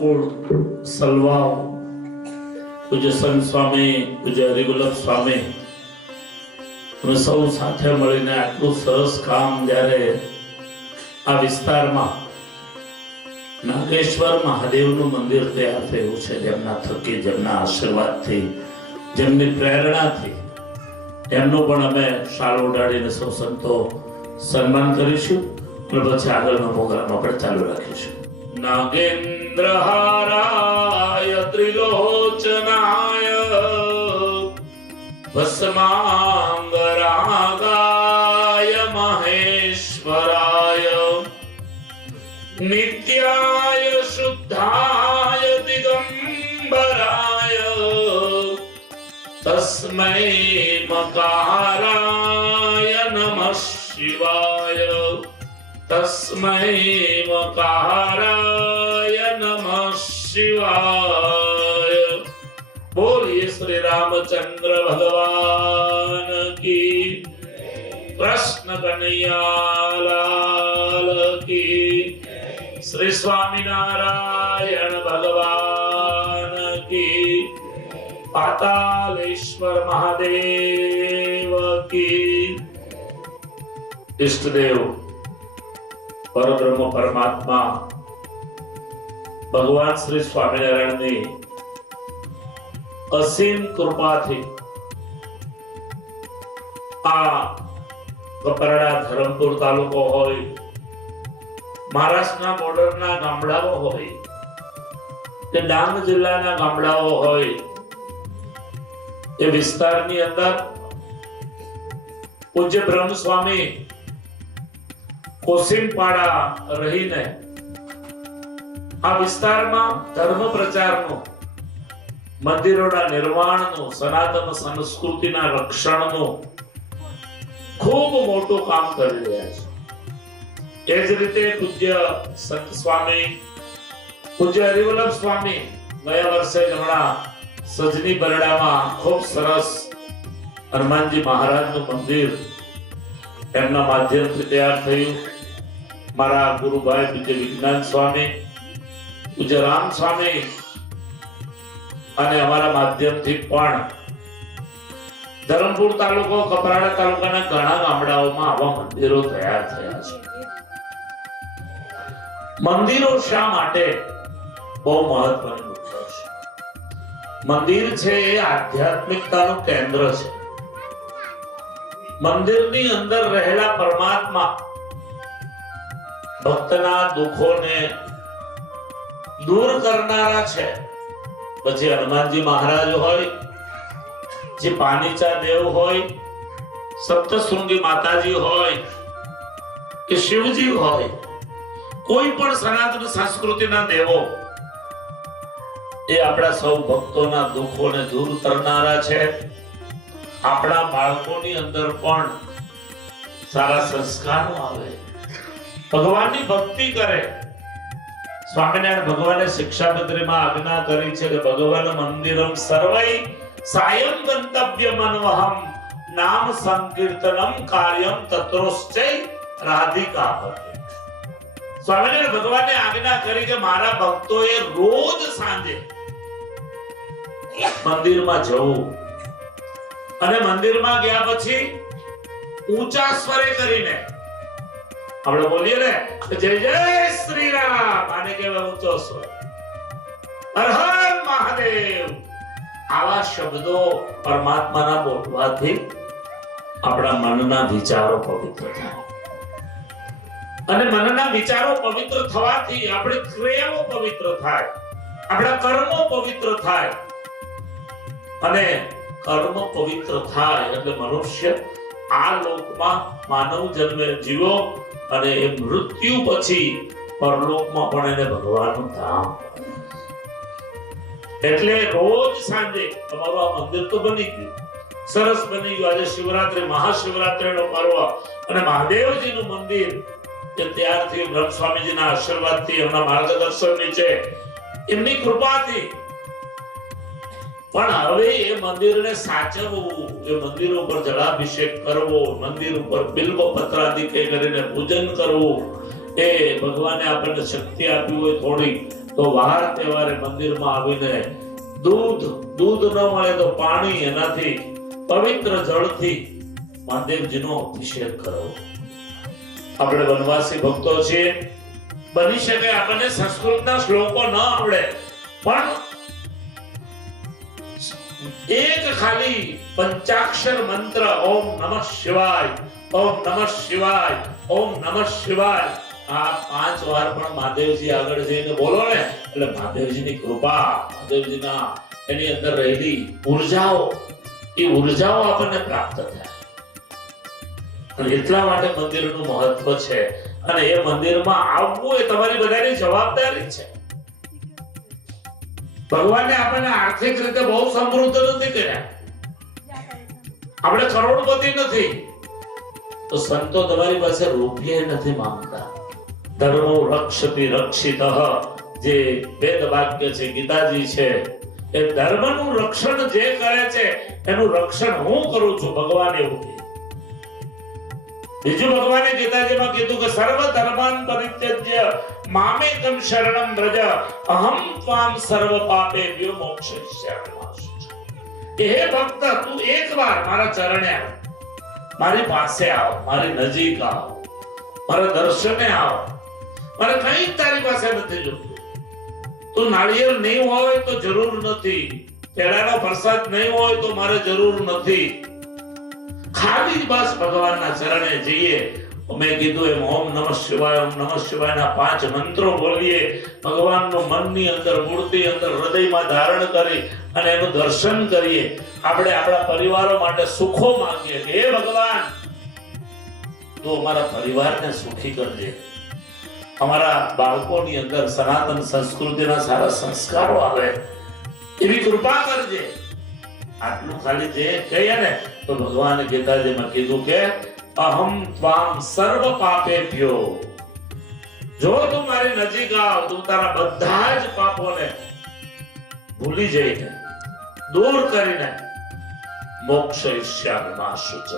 ગુરુકુળ સલવાવ પૂજ્ય સંત સ્વામી, પૂજ્ય હરિવલ્લભ સ્વામી. અમે સૌ સાથે મળીને આટલું સરસ કામ જ્યારે આ વિસ્તારમાં, નાગેશ્વર મહાદેવનું મંદિર તૈયાર થયું છે, જેમના થકી, જેમના આશીર્વાદથી, જેમની પ્રેરણાથી, એમનું પણ અમે શાલ ઉડાડીને સૌ સંતો સન્માન કરીશું. અને પછી આગળનો પ્રોગ્રામ આપણે ચાલુ રાખીશું. નાગેન્દ્ર હારાય ત્રિલોચનાય ભસ્માંગરાગાય મહેશ્વરાય નિત્યાય શુદ્ધાય દિગંબરાય તસ્મૈ મકારાય નમઃ શિવાય તસ્મૈ મકારાય શિવાય. બોલીએ શ્રી રામચંદ્ર ભગવાન કી કૃષ્ણ કનૈયાલાલ કી શ્રી સ્વામિનારાયણ ભગવાન કી પાતાલેશ્વર મહાદેવ કી. ઈષ્ટદેવ, પરબ્રહ્મ પરમાત્મા ભગવાન શ્રી સ્વામિનારાયણની અસીમ કૃપાથી આ કપરાડા ધરમપુર તાલુકો હોય, મહારાષ્ટ્રના બોર્ડરના ગામડાઓ હોય, કે ડાંગ જિલ્લાના ગામડાઓ હોય, એ વિસ્તારની અંદર પૂજ્ય બ્રહ્મ સ્વામી કોસિમપાડા રહીને આ વિસ્તારમાં ધર્મ પ્રચારનો મંદિરોના નિર્માણનો, સનાતન સંસ્કૃતિના રક્ષણનો ખૂબ મોટું કામ કરી રહ્યા છે. એ જ રીતે પૂજ્ય સંત સ્વામી, પૂજ્ય હરિવલ્લભ સ્વામી ગયા વર્ષે હમણાં સજની બરડામાં ખૂબ સરસ હનુમાનજી મહારાજનું મંદિર એમના માધ્યમથી તૈયાર થયું. મારા ગુરુભાઈ પૂજ્ય વિજ્ઞાન સ્વામી પૂજ્ય રામ સ્વામી અને અમારા માધ્યમથી પણ ધરમપુર તાલુકો, કપરાડા તાલુકાના ઘણા ગામડાઓમાં આવા મંદિરો તૈયાર થયા છે. મંદિરો શા માટે બહુ મહત્વની મુદ્દો છે? મંદિર છે એ આધ્યાત્મિકતાનું કેન્દ્ર છે. મંદિરની અંદર રહેલા પરમાત્મા ભક્તના દુઃખોને દૂર કરનારા છે. પછી હનુમાનજી મહારાજ હોય, જે પાનીચા દેવ હોય, સપ્તશૃંગી માતાજી હોય, કે શિવજી હોય, કોઈ પણ સનાતન સંસ્કૃતિના દેવો, એ આપણા સૌ ભક્તોના દુઃખોને દૂર કરનારા છે. આપણા બાળકોની અંદર પણ સારા સંસ્કારો આવે. ભગવાનની ભક્તિ કરે. સ્વામિનારાયણ ભગવાને શિક્ષાપત્રીમાં આજ્ઞા કરી છે કે ભગવાન મંદિરમ સર્વૈ સાયમ ગંતવ્ય મનવહમ નામ સંકીર્તનમ કાર્યમ તત્રોશ્ચય રાધિકા સ્વામિનારાયણ ભગવાને આજ્ઞા કરી કે મારા ભક્તોએ રોજ સાંજે મંદિરમાં જવું. અને મંદિરમાં ગયા પછી ઊંચા સ્વરે કરીને આપણે બોલીએ ને, જય જય શ્રી રામ આને કહેવાય ઊંચો સ્વર. હર હર મહાદેવ. આવા શબ્દો પરમાત્માના બોલવાથી આપણા મનના વિચારો પવિત્ર થાય. અને મનના વિચારો પવિત્ર થવાથી આપણી ક્રિયાઓ પવિત્ર થાય. આપણા કર્મો પવિત્ર થાય. અને કર્મ પવિત્ર થાય એટલે મનુષ્ય આ લોકમાં માનવ જન્મે જીવો અને એ મૃત્યુ પછી પરલોકમાં પણ એને ભગવાનનું ધામ એટલે રોજ સાંજે તમારું આ મંદિર તો બની ગયું. સરસ બની ગયું. આજે શિવરાત્રી, મહાશિવરાત્રીનો પર્વ અને મહાદેવજીનું મંદિર કે ત્યારથી બ્રહ્મ સ્વામીજીના આશીર્વાદથી એમના માર્ગદર્શન નીચે એમની કૃપાથી પણ હવે એ મંદિરને સાચવવું, એ મંદિર ઉપર જળાભિષેક કરવો, મંદિર ઉપર બિલ્વ પત્રાદિ કરીને પૂજન કરવું, એ ભગવાને આપણને શક્તિ આપી હોય થોડી, તો વાર તહેવારે મંદિરમાં આવીને દૂધ દૂધ ન મળે તો પાણી એનાથી પવિત્ર જળથી મહાદેવજીનો અભિષેક કરવો આપણે વનવાસી ભક્તો છીએ. બની શકે આપણને સંસ્કૃતના શ્લોકો ન આવડે, પણ એક ખાલી પંચાક્ષર મંત્ર, ઓમ નમઃ શિવાય, ઓમ નમઃ શિવાય, ઓમ નમઃ શિવાય. આ પાંચ વાર પણ મહાદેવજી આગળ જઈને બોલો ને, એટલે મહાદેવજીની કૃપા, મહાદેવજીના એની અંદર રહેલી ઉર્જાઓ, એ ઉર્જાઓ આપણને પ્રાપ્ત થાય. એટલા માટે મંદિરનું મહત્વ છે. અને એ મંદિરમાં આવવું એ તમારી બધાની જવાબદારી છે. ભગવાને આપણને આર્થિક રીતે બહુ સમૃદ્ધ નથી કર્યા. આપણે કરોડપતિ નથી. તો સંતો તમારી પાસે રૂપિયા નથી માંગતા. ધર્મો રક્ષતિ રક્ષિત. જે વેદ વાક્ય છે, ગીતાજી છે, એ ધર્મનું રક્ષણ જે કરે છે, એનું રક્ષણ હું કરું છું, ભગવાન એવું કહે. બીજું ભગવાને ગીતાજીમાં કીધું કે સર્વ ધર્માન પરિત્યજ્ય. મામેકમ શરણમ વ્રજ અહમ ત્વામ સર્વ પાપેભ્યો મોક્ષયિષ્યામિ હે ભક્ત તું એકવાર મારા ચરણે આવ મારી પાસે આવ મારી નજીક આવ મારા દર્શને આવ મારે કંઈ તારી પાસે નથી જોતું તું નાળિયેર નહીં હોય તો જરૂર નથી કેળાનો પ્રસાદ નહીં હોય તો મારે જરૂર નથી ખાલી બસ ભગવાનના ચરણે જઈએ મેં કીધું એમ, ઓમ નમઃ શિવાય, ઓમ નમઃ શિવાયના પાંચ મંત્રો બોલીએ. ભગવાનનો મનની અંદર મૂર્તિ અંદર, હૃદયમાં ધારણ કરી અને એનું દર્શન કરીએ. આપણે આપણા પરિવારો માટે સુખો માંગીએ હે ભગવાન, તો અમારા પરિવારને સુખી કરજે. અમારા બાળકોની અંદર સનાતન સંસ્કૃતિના સારા સંસ્કારો આવે. એવી કૃપા કરજે. આટલું ખાલી જે કહીએ ને, તો ભગવાન ગીતાજીમાં કીધું કે અહમ ત્વામ સર્વ પાપેભ્યો જો તું મારી નજીક આવ, તું તારા બધા જ પાપોને ભૂલી જઈને, દૂર કરીને મોક્ષ ઈશ્યામાં શુચ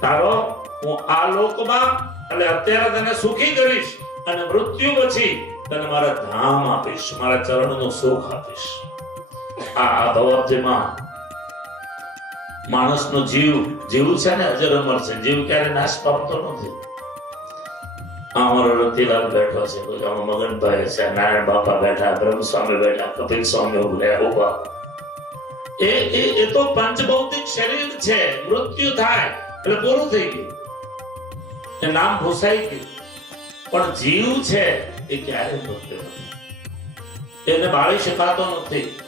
તારો, હું આ લોકમાં એટલે અત્યારે તને સુખી કરીશ અને મૃત્યુ પછી તને મારા ધામ આપીશ, મારા ચરણનું સુખ આપીશ. આ ભવાબ્દીમાં માણસનો જીવ જીવ છે ને અજર અમર છે, જીવ ક્યારે નાશ પામતો નથી. અમારો રતિલાલ બેઠો છે આમાં મગનભાઈ છે નારાયણ બાપા બેઠા, બ્રહ્મસ્વામી બેઠા, કપિલ સ્વામી ઊભા એ એ એ તો પંચભૌતિક શરીર છે, મૃત્યુ થાય, એટલે પૂરું થઈ ગયું. એ નામ ભૂસાઈ ગયું. પણ જીવ છે, એ ક્યારે મૃત્યુ એને બાળી શકાતો નથી,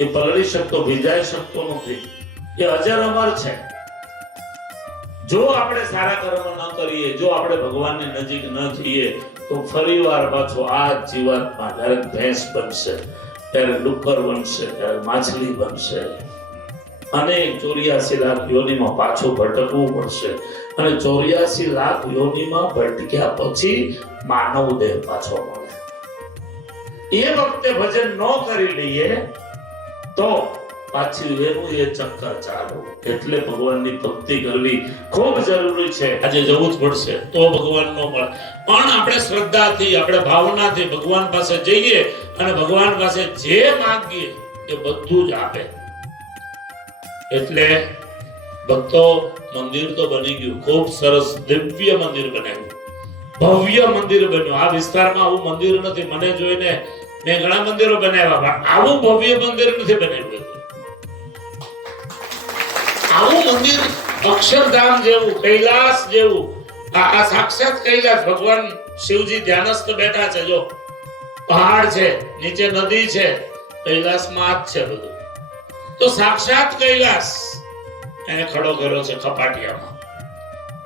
એ પલળી શકતો, ભીજાઈ શકતો નથી. એ અજર અમર છે. જો આપણે સારા કર્મ ન કરીએ, જો આપણે ભગવાનની નજીક ન જઈએ, તો ફરીવાર પાછો આ જીવાતમાં જ્યારે ભેંસ બનશે ત્યારે ડુક્કર બનશે ત્યારે માછલી બનશે. અને ચોર્યાસી લાખ યોનીમાં પાછું ભટકવું પડશે અને ચોર્યાસી લાખ યોનીમાં ભટક્યા પછી માનવ દેહ પાછો મળે. એ વખતે ભજન ન કરી લઈએ તો પાછું એનું એ ચક્કર ચાલુ. એટલે ભગવાનની ભક્તિ કરવી ખૂબ જરૂરી છે. આજે જવું જ પડશે. તો ભગવાન નો પણ આપણે શ્રદ્ધાથી, આપણે ભાવનાથી ભગવાન પાસે જઈએ અને ભગવાન પાસે જે માંગીએ એ બધું જ આપે. એટલે ભક્તો, મંદિર તો બની ગયું. ખૂબ સરસ દિવ્ય મંદિર બનાવ્યું. ભવ્ય મંદિર બન્યું. આ વિસ્તારમાં આવું મંદિર નથી. મને જોઈને મેં ઘણા મંદિરો બનાવ્યા, પણ આવું ભવ્ય મંદિર નથી બનાવ્યું. મંદિર અક્ષરધામ જેવું, કૈલાસ જેવું. આ સાક્ષાત કૈલાસ. ભગવાન શિવજી ધ્યાનસ્થ બેઠા છે, જો. પહાડ છે, નીચે નદી છે, કૈલાસમાં જ છે બધું. તો સાક્ષાત કૈલાસ. એને ખડો કર્યો છે કપાટિયામાં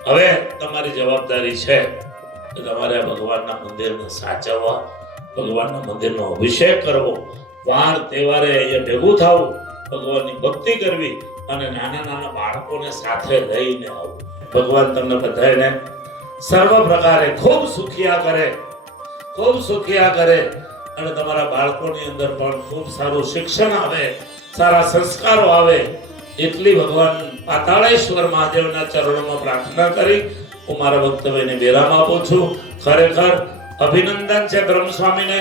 હવે તમારી જવાબદારી છે તમારે ભગવાનના મંદિરને સાચવવા, ભગવાનના મંદિરનો અભિષેક કરવો. વાર તહેવારે અહીંયા ભેગું થવું, ભગવાનની ભક્તિ કરવી અને નાના નાના બાળકોને સાથે લઈને આવું. ભગવાન તમને બધાને સર્વ પ્રકારે ખૂબ સુખિયા કરે, ખૂબ સુખિયા કરે અને તમારા બાળકોની અંદર પણ ખૂબ સારું શિક્ષણ આવે, સારા સંસ્કારો આવે, એટલી ભગવાન પાતાળેશ્વર મહાદેવના ચરણોમાં પ્રાર્થના કરી હું મારા વક્તવ્યને વિરામ આપું છું. ખરેખર અભિનંદન છે બ્રહ્મસ્વામીને,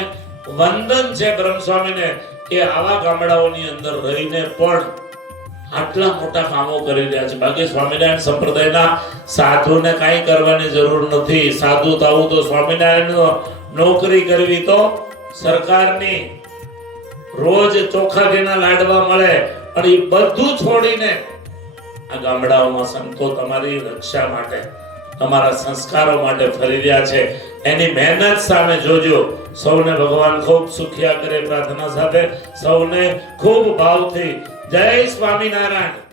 વંદન છે બ્રહ્મસ્વામીને કે આવા ગામડાઓની અંદર રહીને પણ આટલા મોટા કામો કરી રહ્યા છે. બાકી સ્વામિનારાયણ સંપ્રદાયના સાધુને કાંઈ કરવાની જરૂર નથી. સાધુ થવું તો સ્વામિનારાયણ નોકરી કરવી તો સરકારની રોજ ચોખા ઘીના લાડવા મળે. અને એ બધું છોડીને આ ગામડાઓમાં સંતો તમારી રક્ષા માટે, તમારા સંસ્કારો માટે ફરી રહ્યા છે. એની મહેનત સામે જોજો. સૌને ભગવાન ખૂબ સુખિયા કરે પ્રાર્થના સાથે. સૌને ખૂબ ભાવથી જય સ્વામિનારાયણ.